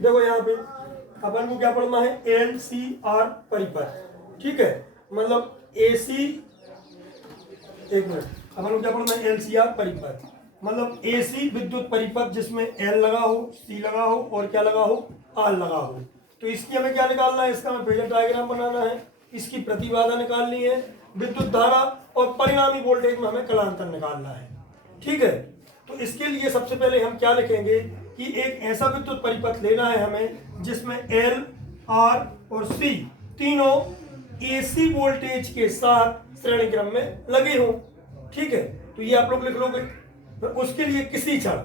देखो यहाँ पे अपन को क्या पढ़ना है, एल सी आर परिपथ, ठीक है, मतलब ए सी, एक मिनट, अपन को क्या पढ़ना है, एल सी आर परिपथ, मतलब एसी विद्युत परिपथ जिसमें एल लगा हो, सी लगा हो और क्या लगा हो, आर लगा हो। तो इसकी हमें क्या निकालना है, इसका हमें फेजर डायग्राम बनाना है, इसकी प्रतिबाधा निकालनी है, विद्युत धारा और परिणामी वोल्टेज में हमें कलांतर निकालना है, ठीक है। तो इसके लिए सबसे पहले हम क्या लिखेंगे कि एक ऐसा विद्युत परिपथ लेना है हमें जिसमें एल, आर और सी तीनों एसी वोल्टेज के साथ श्रेणी क्रम में लगे हों, ठीक है। तो ये आप लोग लिख लोगे। तो उसके लिए किसी क्षण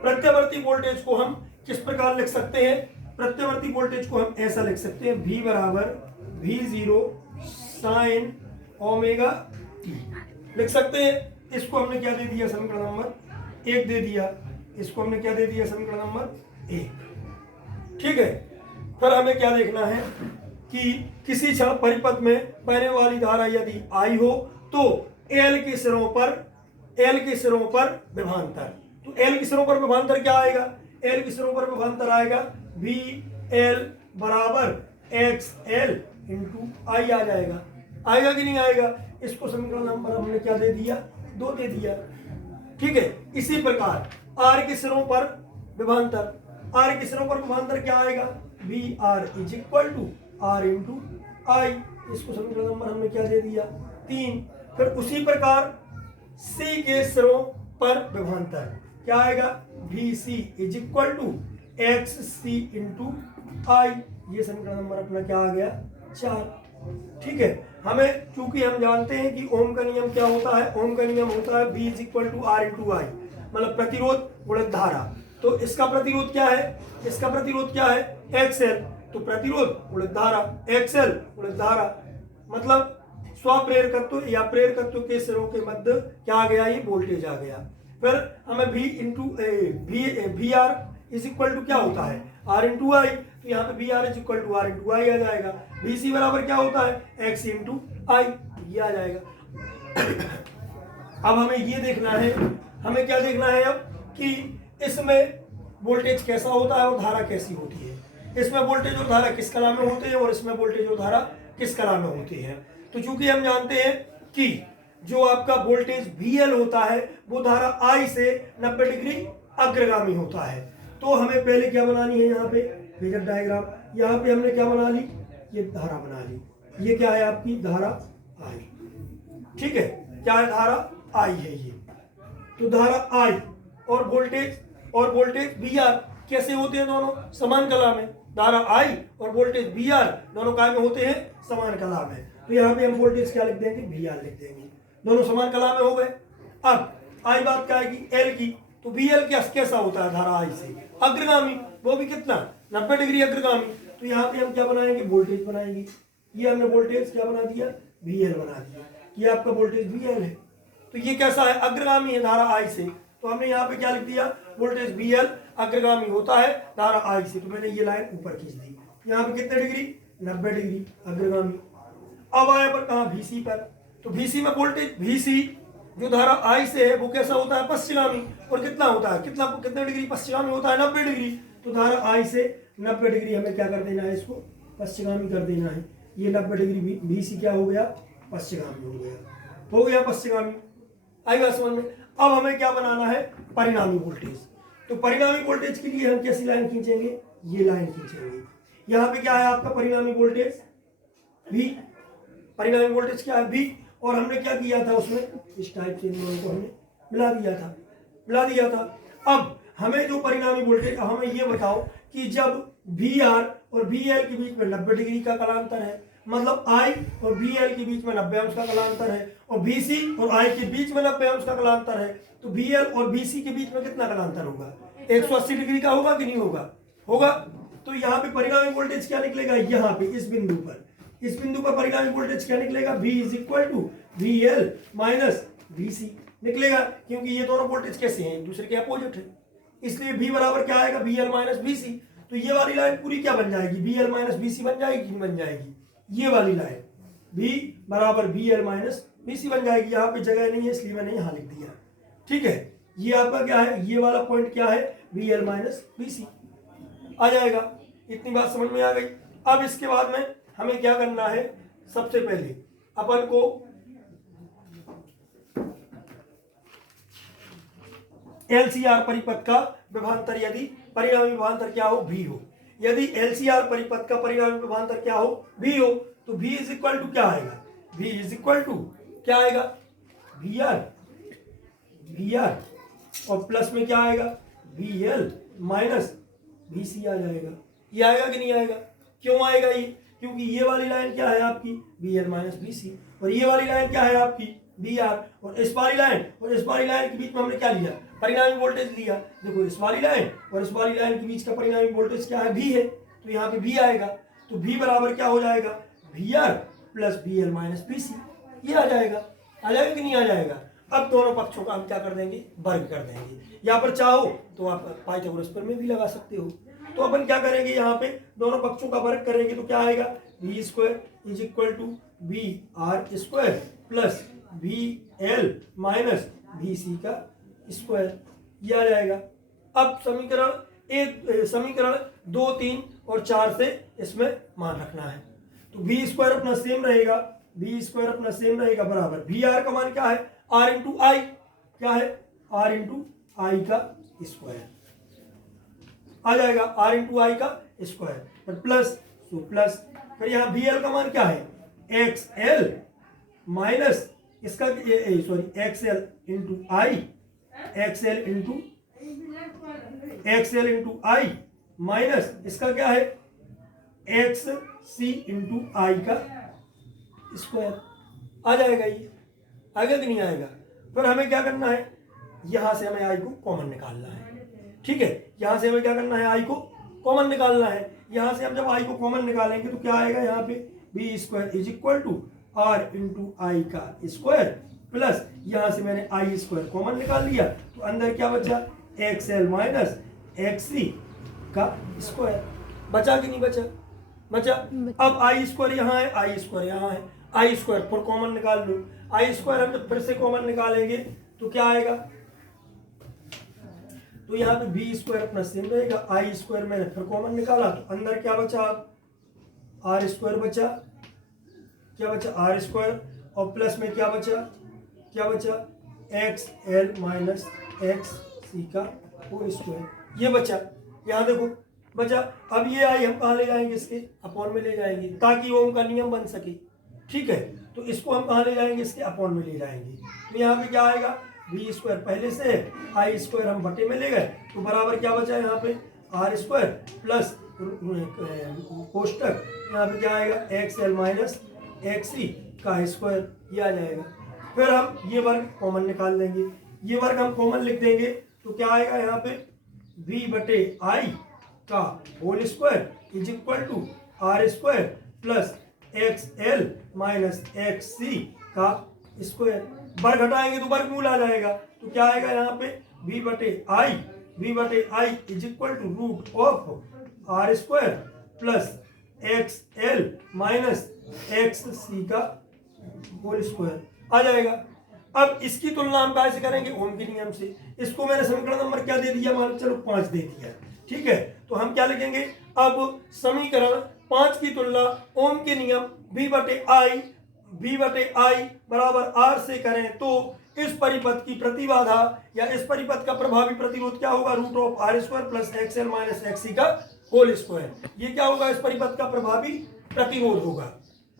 प्रत्यावर्ती वोल्टेज को हम किस प्रकार लिख सकते हैं, प्रत्यावर्ती वोल्टेज को हम ऐसा लिख सकते हैं, V बराबर V0 साइन ओमेगा टी लिख सकते हैं। इसको हमने क्या दे दिया, समीकरण नंबर 1 दे दिया, इसको हमने क्या दे दिया, समीकरण नंबर 1, ठीक है। फिर हमें क्या देखना है कि किसी क्षण परिपथ में बहने वाली धारा यदि आई हो तो एल के सिरों पर विभवांतर, तो एल के सिरों पर विभवांतर क्या आएगा, एल के सिरों पर विभवांतर आएगा वी एल बराबर एक्स एल इंटू आई आ जाएगा, आएगा कि नहीं आएगा। इसको समीकरण नंबर हमने क्या दे दिया, 2 दे दिया, ठीक है। इसी प्रकार आर के सिरों पर विभवांतर, आर के सिरों पर विभवांतर क्या आएगा, V R is equal to R into I, इसको समीकरण नंबर हमने क्या दे दिया, 3। फिर उसी प्रकार सी के सिरों पर विभवांतर क्या आएगा, V C is equal to X C into I, ये समीकरण नंबर अपना क्या आ गया, 4, ठीक है। हमें चूंकि हम जानते हैं कि ओम का नियम क्या होता है, ओम का नियम होता है V is equal to R into I, मतलब प्रतिरोध गुणित धारा। तो इसका प्रतिरोध क्या है, इसका प्रतिरोध क्या है, एक्सएल, तो प्रतिरोध गुणित धारा, एक्सएल गुणित धारा, मतलब स्वप्रेरकत्व या प्रेरकत्व के सिरों के मध्य क्या आ गया, ये वोल्टेज आ गया। फिर हमें V into V R is equal to क्या होता है, आर इंटू आई, तो यहाँ पे V R is equal to R into I आ जाएगा। वी सी बराबर क्या होता है, एक्स इंटू आई, ये आ जाएगा। अब हमें ये देखना है, हमें क्या देखना है अब कि इसमें वोल्टेज कैसा होता है और धारा कैसी होती है, इसमें वोल्टेज और धारा किस कला में होते हैं और इसमें वोल्टेज और धारा किस कला में होती है। तो चूंकि हम जानते हैं कि जो आपका वोल्टेज VL होता है वो धारा I से 90 डिग्री अग्रगामी होता है, तो हमें पहले क्या बनानी है, यहाँ पे फेजर डायग्राम, यहाँ पे हमने क्या बना ली, ये धारा बना ली, ये क्या है आपकी धारा I, ठीक है, क्या है, धारा I है ये। तो धारा I और वोल्टेज VR कैसे होते हैं, दोनों समान कला में, धारा I और वोल्टेज VR दोनों काय में होते हैं, समान कला में। तो यहाँ पे हम वोल्टेज क्या लिख देंगे, VR लिख देंगे, दोनों समान कला में हो गए। अब आई बात क्या आएगी, L की, तो VL कैसा होता है, धारा I से अग्रगामी, वो भी कितना, 90 डिग्री अग्रगामी। तो यहाँ पे हम क्या बनाएंगे, वोल्टेज बनाएंगे, ये हमने वोल्टेज क्या बना दिया, VL बना दिया, ये आपका वोल्टेज VL है। तो ये कैसा है, अग्रगामी है धारा I से, तो हमने यहाँ पे क्या लिख दिया, वोल्टेज VL अग्रगामी होता है धारा I से, तो मैंने ये लाइन ऊपर खींच दी। यहाँ पे कितने डिग्री, 90 डिग्री अग्रगामी। अब आया पर कहाँ, VC पर, तो VC में वोल्टेज VC जो धारा I से है वो कैसा होता है, पश्चिगामी, और कितना होता है, कितने डिग्री पश्चिगामी होता है, 90 डिग्री। तो धारा I से 90 डिग्री हमें क्या कर देना है, इसको पश्चिगामी कर देना है। ये 90 डिग्री VC क्या हो गया, पश्चिगामी हो गया पश्चिगामी, आएगा समझ में। अब हमें क्या बनाना है, परिणामी वोल्टेज। तो परिणामी वोल्टेज के लिए हम कैसी लाइन खींचेंगे, ये लाइन खींचेंगे। यहाँ पे क्या है आपका परिणामी वोल्टेज V, परिणामी वोल्टेज क्या है V, और हमने क्या किया था उसमें, इस टाइप से को हमने मिला दिया था। अब हमें जो परिणामी वोल्टेज, हमें ये बताओ कि जब VR और VL के बीच में 90 डिग्री का कलांतर है, मतलब I और VL के बीच में 90 अंश का कलांतर है, और VC और I के बीच में 90 अंश का कलांतर है, तो VL और VC के बीच में कितना कलांतर होगा, 180 डिग्री का होगा कि नहीं होगा। तो यहाँ पे परिणामी वोल्टेज क्या निकलेगा, यहाँ पे इस बिंदु पर परिणामी वोल्टेज क्या निकलेगा, V is equal to VL minus VC निकलेगा, क्योंकि ये दोनों वोल्टेज कैसे हैं, एक दूसरे के अपोजिट है, इसलिए V बराबर क्या आएगा, VL माइनस VC। तो ये वाली लाइन पूरी क्या बन जाएगी, VL माइनस VC बन जाएगी, नहीं बन जाएगी, ये वाली लाइन V बराबर VL माइनस VC बन जाएगी। यहाँ पे जगह नहीं है इसलिए मैंने यहाँ लिख दिया, ठीक है। ये आपका क्या है, ये वाला पॉइंट क्या है, VL माइनस VC, आ जाएगा। इतनी बात समझ में आ गई। अब इसके बाद में हमें क्या करना है, सबसे पहले अपन को एलसीआर परिपथ का विभवांतर, यदि परिणामी विभवांतर क्या हो, v हो, यदि एलसीआर परिपथ का परिणामी विभवांतर क्या हो, v हो, तो v इज इक्वल टू क्या आएगा, v इज इक्वल टू क्या आएगा, वी आर और प्लस में क्या आएगा, VL माइनस VC आ जाएगा। ये आएगा कि नहीं आएगा? क्यों आएगा ये? क्योंकि ये वाली लाइन क्या है आपकी, VL माइनस VC, और ये वाली लाइन क्या है आपकी, VR, और इस वाली लाइन और इस वाली लाइन के बीच में हमने क्या लिया, परिणामी वोल्टेज लिया। देखो इस वाली लाइन और इस वाली लाइन के बीच का परिणामी वोल्टेज क्या है, V है, तो यहाँ पे V आएगा। तो V बराबर क्या हो जाएगा, VR plus VL minus VC, ये आ जाएगा। आ जाएगा कि नहीं आ जाएगा? अब दोनों पक्षों का हम क्या कर देंगे, वर्ग कर देंगे। यहाँ पर चाहो तो आप पाइथागोरस प्रमेय भी लगा सकते हो। तो अपन क्या करेंगे, यहाँ पे दोनों पक्षों का वर्ग करेंगे तो क्या आएगा, v square is equal to VR square plus VL minus VC का स्क्वायर, ये आ जाएगा। अब समीकरण 2, 3 और 4 से इसमें मान रखना है। तो v स्क्वायर अपना सेम रहेगा, बराबर VR का मान क्या है, R इंटू आई, क्या है, R इंटू आई का स्क्वायर आ जाएगा, R इंटू आई का स्क्वायर, पर प्लस, तो प्लस, फिर यहाँ VL का मान क्या है, XL माइनस इसका सॉरी XL इंटू आई, XL इंटू आई माइनस इसका क्या है, XC इंटू आई का स्क्वायर आ जाएगा। ये आएगा कि नहीं आएगा? फिर हमें क्या करना है, यहां से हमें आई को कॉमन निकालना है। ठीक है, यहां से हमें क्या करना है, आई को कॉमन निकालना है। यहां से हम जब आई को कॉमन निकालेंगे तो क्या आएगा, यहाँ पे B square is equal to R into I का स्क्वायर प्लस यहां से मैंने आई स्क्वायर कॉमन निकाल लिया, तो अंदर क्या बचा, XL माइनस XC का स्क्वायर। बचा कि नहीं बचा? बचा। अब आई स्क्वायर यहाँ है, आई स्क्वायर यहाँ है, आई स्क्वायर फिर कॉमन निकाल लो। आई स्क्वायर हम जब फिर से कॉमन निकालेंगे तो क्या आएगा, तो यहाँ पे बी स्क्वायर अपना सेम रहेगा, आई स्क्वायर मैंने फिर कॉमन निकाला तो अंदर क्या बचा, आर स्क्वायर बचा, क्या बचा, आर स्क्वायर, और प्लस में क्या बचा, XL माइनस XC का होल स्क्वायर, ये बचा। यहाँ देखो बचा। अब ये आई हम कहाँ ले जाएंगे, इसके अपॉन में ले जाएंगे ताकि ओम का नियम बन सके। ठीक है, तो इसको हम कहाँ ले जाएंगे, इसके अपॉन में ले जाएंगे। तो यहाँ पे क्या आएगा, बी स्क्वायर पहले से है, आई स्क्वायर हम बटे में ले गए, तो बराबर क्या बचा यहाँ पे, आर स्क्वायर प्लस कोष्टक, यहाँ पे क्या आएगा, XL माइनस XC का स्क्वायर, ये आ जाएगा। फिर हम ये वर्ग कॉमन निकाल लेंगे, ये वर्ग हम कॉमन लिख देंगे तो क्या आएगा यहाँ पे, v बटे आई का whole square is equal to R square plus XL minus XC का स्क्वायर। वर्ग हटाएंगे तो वर्गमूल आ जाएगा, तो क्या आएगा यहाँ पे, v बटे I is equal to root of R square plus XL minus XC का होल स्क्वायर आ जाएगा। अब इसकी तुलना हम कैसे करेंगे, ओम के नियम से। इसको मैंने समीकरण नंबर क्या दे दिया, मान चलो 5 दे दिया। ठीक है, तो हम क्या लिखेंगे, अब समीकरण 5 की तुलना ओम के नियम v बटे आई बराबर R से करें तो इस परिपथ की प्रतिबाधा या इस परिपथ का प्रभावी प्रतिरोध क्या होगा, root of R square plus XL minus XC का होल स्क्वायर। ये क्या होगा, इस परिपथ का प्रभावी प्रतिरोध होगा।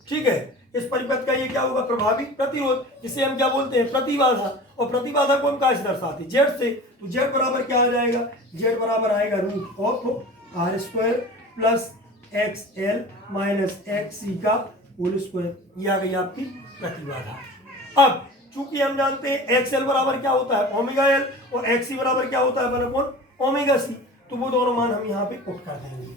ठीक है, इस परिपथ का ये क्या होगा, प्रभावी प्रतिरोध, जिसे हम क्या बोलते हैं, प्रतिबाधा। और प्रतिबाधा को हम कैसे दर्शाते हैं, जेड से। तो जेड बराबर क्या आ जाएगा, जेड बराबर आएगा root of R square plus XL minus XC का होल स्क्वायर, ये आ गई आपकी प्रतिबाधा। अब चूंकि हम जानते हैं XL बराबर क्या होता है, ओमेगा L, और XC बराबर क्या होता है, 1/, ओमेगा C, तो वो दोनों मान हम यहाँ पे पुट कर देंगे।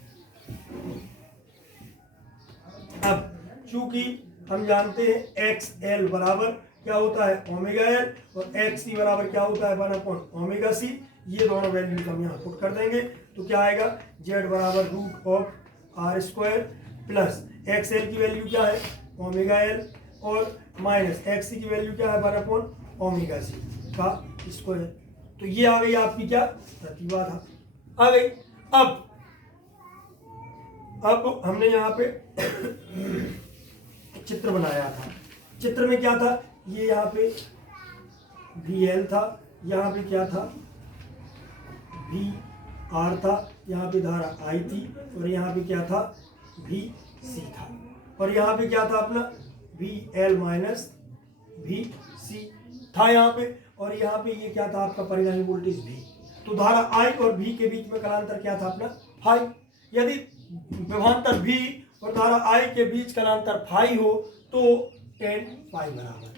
अब चूंकि हम जानते हैं XL बराबर क्या होता है, ओमेगा L, और XC बराबर क्या होता है, 1/, ओमेगा C, ये दोनों वैल्यूज हम यहाँ पुट कर देंगे। तो क्या आएगा, Z बराबर root of R square plus XL की वैल्यू क्या है, ओमेगा L, और माइनस XC की वैल्यू क्या है, 1/, ओमेगा C का स्क्वायर। तो ये आ गई आपकी क्या, प्रतिबाधा आ गई। अब अब हमने यहाँ पे चित्र बनाया था। चित्र में क्या था, ये यहाँ पे VL था, यहाँ पे क्या था VR था, यहाँ पे धारा I थी, और यहाँ पे क्या था VC था, और यहाँ पे क्या था अपना VL माइनस VC था यहाँ पे, और यहाँ पे ये क्या था आपका परिणामी वोल्टेज V। तो धारा I और V के बीच में कलांतर क्या था अपना फाई। यदि विभवांतर V और धारा I के बीच कलांतर फाई हो तो tan फाई बराबर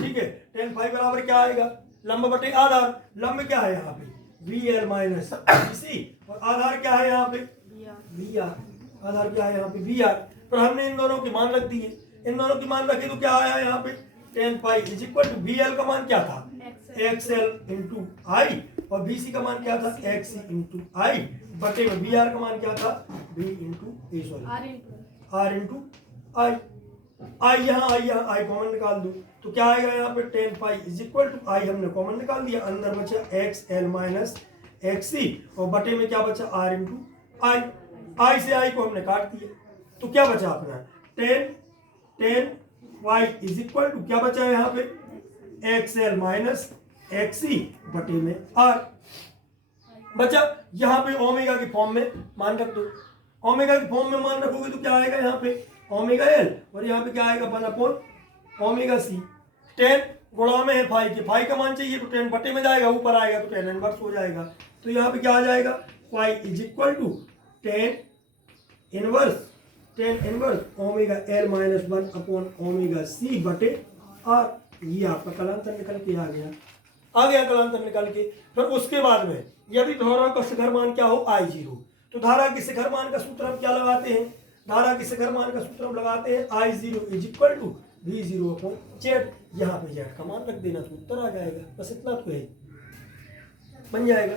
ठीक है, tan फाई बराबर क्या आएगा, लंब बटे आधार। लंब क्या है यहाँ पे VL माइनस VC, और आधार क्या है यहाँ पे VR। आधार क्या है यहाँ पे VR। पर हमने इन दोनों के मान रख दिए, इन दोनों की मान रखे तो क्या आया यहाँ पे tan phi is equal to VL का मान क्या था XL इंटू I, और VC का मान क्या था XC इंटू I, बटे में VR का मान क्या था V into R into I। यहाँ I कॉमन निकाल दो तो क्या आएगा यहाँ पे tan phi is equal to I हमने कॉमन निकाल दिया, अंदर बचा XL माइनस XC, और बटे में क्या बचा R इंटू I से I को हमने काट दिया तो क्या बचा अपना tan phi is equal to क्या बचा है यहाँ पे XL माइनस XC बटे में R बचा। यहाँ पे ओमेगा के फॉर्म में मान रख दो, ओमेगा के फॉर्म में मान रखोगे तो क्या आएगा यहाँ पे ओमेगा L, और यहाँ पे क्या आएगा 1/ओमेगा C। tan गुणा में है फाई के, फाई का मान चाहिए तो tan बटे में जाएगा, ऊपर आएगा तो tan इनवर्स हो जाएगा। तो यहाँ पे क्या आ जाएगा phi is equal to tan inverse omega L minus 1/ओमेगा C बटे R। ये आपका कलांतर निकल के आ गया कलांतर निकल के। फिर उसके बाद में यदि धारा का शिखर मान क्या हो I0, तो धारा के शिखर मान का सूत्र हम क्या लगाते हैं, धारा के शिखर मान का सूत्र हम लगाते हैं I0 is equal to V0/Z। यहाँ पे Z का मान रख देना तो उत्तर आ जाएगा, बस इतना तो है, बन जाएगा।